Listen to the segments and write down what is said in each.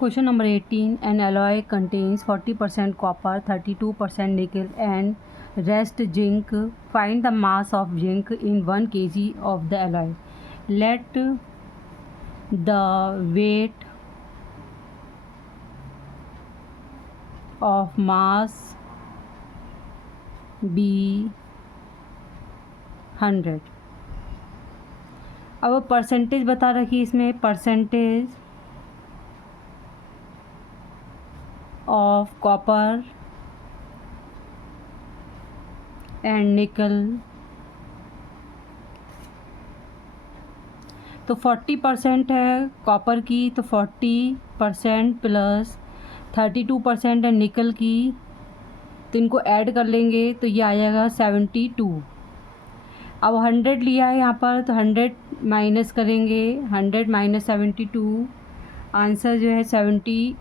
Question number 18. An alloy contains 40% copper, 32% nickel and rest zinc. Find the mass of zinc in 1 kg of the alloy. Let the weight of mass be 100. अब percentage बता रखी इसमें, percentage of copper and निकल, तो 40% है copper की, तो 40% plus 32% है निकल की, तो इनको ऐड कर लेंगे तो ये आ जाएगा 72. अब 100 लिया है यहाँ पर, तो 100 माइनस करेंगे, 100 माइनस 72, आंसर जो है 72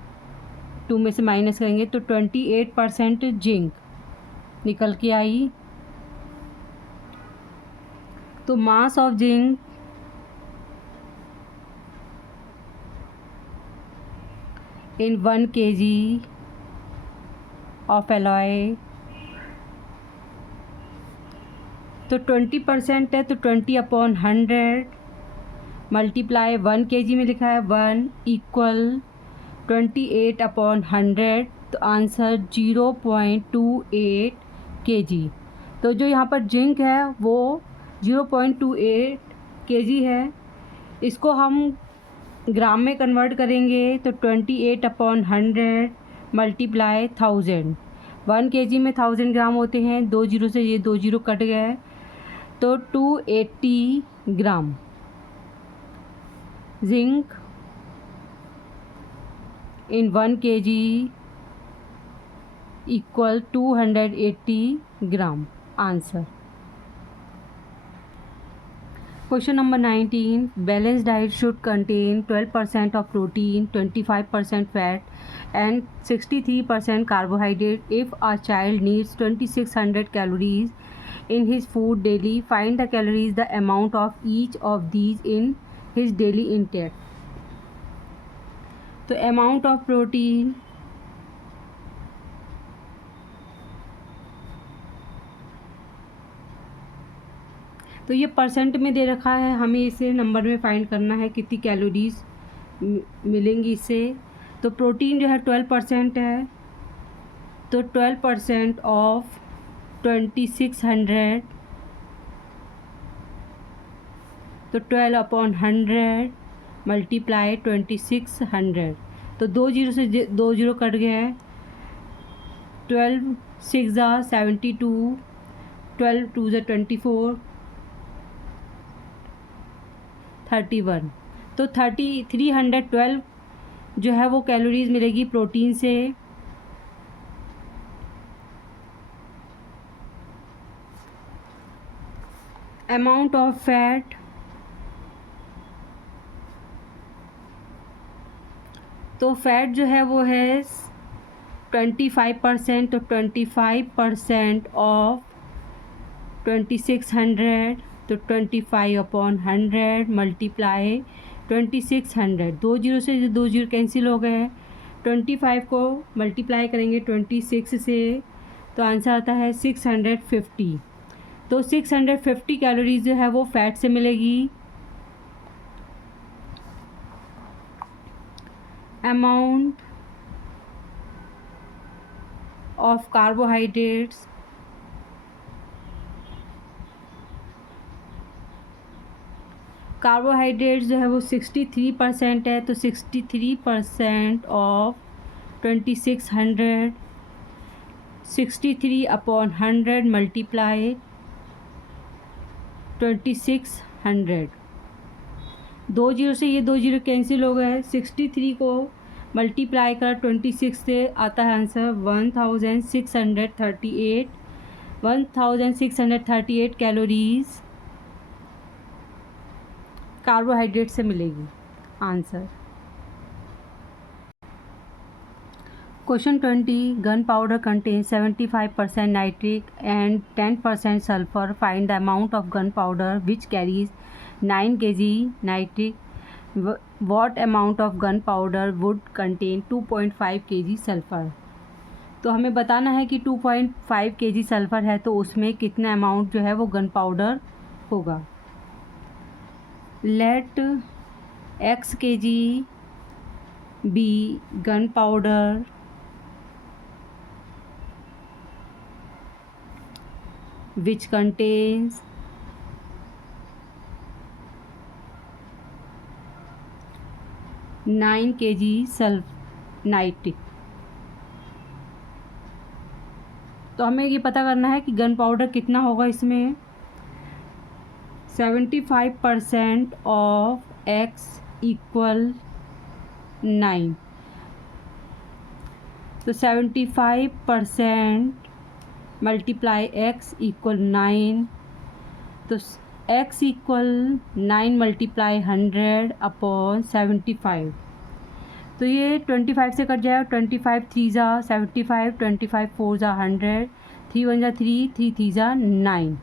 में से माइनस करेंगे तो 28% जिंक निकल के आई. तो mass of zinc in 1 kg of alloy, तो 20% है तो 20/100 मल्टीप्लाई 1 kg में लिखा है 1 इक्वल 28/100, तो आंसर 0.28 kg. तो जो यहाँ पर जिंक है वो 0.28 kg है. इसको हम ग्राम में कन्वर्ट करेंगे तो 28/100 मल्टीप्लाई 1000. 1 kg में 1000 ग्राम होते हैं, 2 जीरो से ये 2 जीरो कट गए, तो 280 gram zinc in 1 kg equal 280 gram. Answer. Question number 19. Balanced diet should contain 12% of protein, 25% fat and 63% carbohydrate. If a child needs 2600 calories in his food daily, find the calories, the amount of each of these in his daily intake. तो amount of protein, तो ये percent में दे रखा है, हमें इसे number में find करना है कितनी कैलोरीज मिलेंगी इससे. तो प्रोटीन जो है 12% है, तो 12% ऑफ 2600, तो 12/100 मल्टीप्लाई 2600, तो 2 जीरो से 2 जीरो कट गया है, 12 6 72, 12 2 24, 31, तो 312 जो है वो कैलोरीज मिलेगी प्रोटीन से. अमाउंट ऑफ फैट, तो फैट जो है वो है 25%, तो 25% ऑफ 2600, तो 25/100 मल्टीप्लाई 2600, 2 जीरो से 2 जीरो कैंसिल हो गए, 25 को मल्टीप्लाई करेंगे 26 से, तो आंसर आता है 650. तो 650 कैलोरीज जो है वो फैट से मिलेगी. अमाउंट ऑफ कार्बोहाइड्रेट्स, कार्बोहाइड्रेट्स जो है वो 63% है, तो 63% ऑफ 2600, 63/100 मल्टीप्लाई 2600, 2 जीरो से ये 2 जीरो कैंसिल हो गए, 63 को मल्टीप्लाई कर 26 से आता है आंसर 1638 कैलोरीज कार्बोहाइड्रेट से मिलेगी. Answer. Question 20. Gunpowder contains 75% nitric and 10% sulfur. Find the amount of gunpowder which carries 9 kg nitric what amount of gunpowder would contain 2.5 kg sulphur. तो हमें बताना है कि 2.5 kg सल्फ़र है तो उसमें कितना अमाउंट जो है वो गन पाउडर होगा। Let x kg be gun powder which contains 9 kg nitric. तो हमें ये पता करना है कि गन पाउडर कितना होगा इसमें। 75% ऑफ x इक्वल 9, तो 75% मल्टीप्लाई x इक्वल 9, तो x इक्वल 9 मल्टीप्लाई 100 अपॉन 75। तो ये 25 से कट जाएगा। 25 3 ज़ा 75, 25 4 ज़ा 100, 3 1 ज़ा 3, 3 3 ज़ा 9,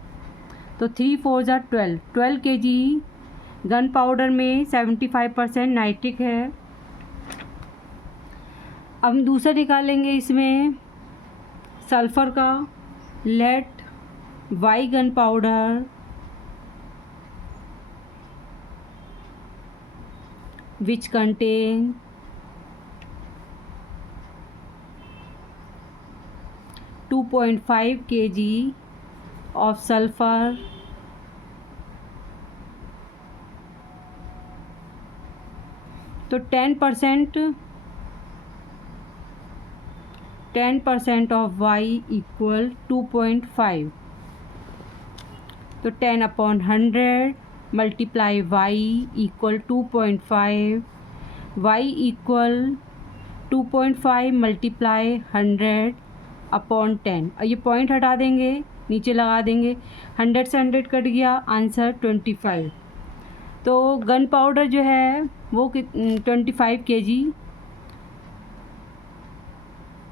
तो 3 4 ज़ा 12 kg गन पाउडर में 75% नाइट्रिक है। अब हम दूसरा निकालेंगे इसमें सल्फ़र का। Let y gun powder which contain 2.5 kg of sulfur तो 10% ऑफ y इक्वल 2.5, तो 10 upon 100 multiply y equal 2.5, y equal 2.5 multiply 100 upon 10। और ये पॉइंट हटा देंगे, नीचे लगा देंगे। 100 से 100 कट गया, आंसर 25। तो गन पाउडर जो है वो 25 kg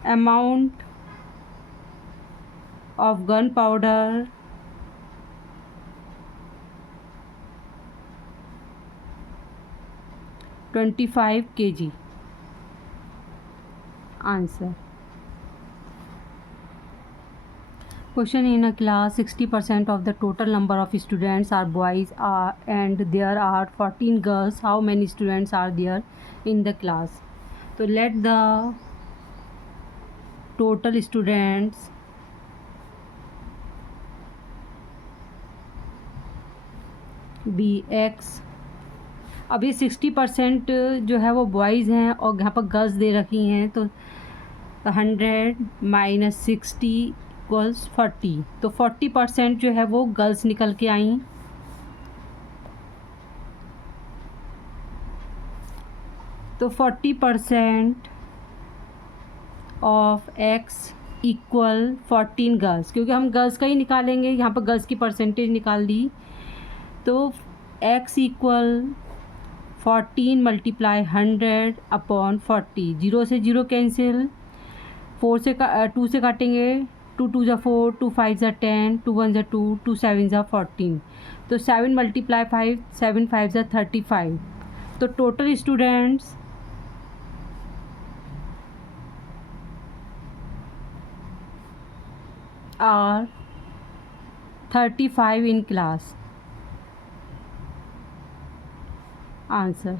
amount of gun powder (25 kg) answer. Question in a class, 60% of the total number of students are boys and there are 14 girls. How many students are there in the class? So let the total students be x। अब ये 60% जो है वो boys हैं और यहाँ पर girls they रखी हैं, तो 100 माइनस 60 इक्वल्स 40, तो 40% जो है वो गर्ल्स निकल के आई। तो 40% ऑफ x इक्वल 14 गर्ल्स, क्योंकि हम गर्ल्स का ही निकालेंगे, यहाँ पर गर्ल्स की परसेंटेज निकाल दी। तो x इक्वल 14 मल्टीप्लाई 100 अपॉन 40, 0 से 0 कैंसिल, 2 से काटेंगे, 2 2 ज़ा 4, 2 5 ज़ा 10, 2 1 ज़ा 2, 2 7 ज़ा 14, तो 7 मल्टीप्लाई 5, 7 5 ज़ा 35। तो total students are 35 in class। Answer.